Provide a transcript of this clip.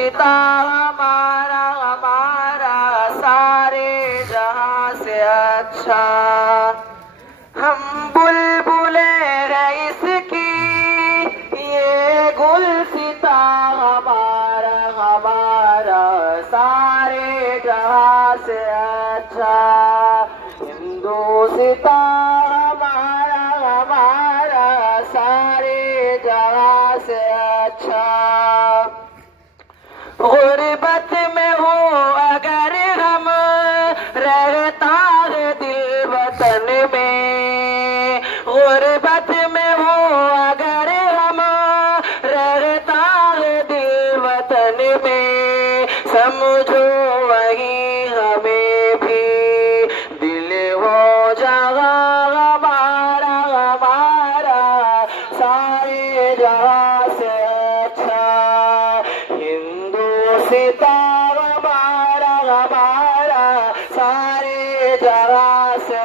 सिता हमारा हमारा सारे जहां से अच्छा। हम बुलबुले हैं इसकी ये गुलसिता हमारा हमारा सारे जहां से अच्छा। हिंदुस्ता हमारा हमारा सारे जहां से अच्छा। गुर्बत में हो अगर हम रहता है दिल वतन में, गुर्बत में हो अगर हम रहता है दिल वतन में, समझो वही हमें भी दिल हो जगह हमारा हमारा सारे जहां से अच्छा। हिंदुस्ता हमारा हमारा सारे जहां से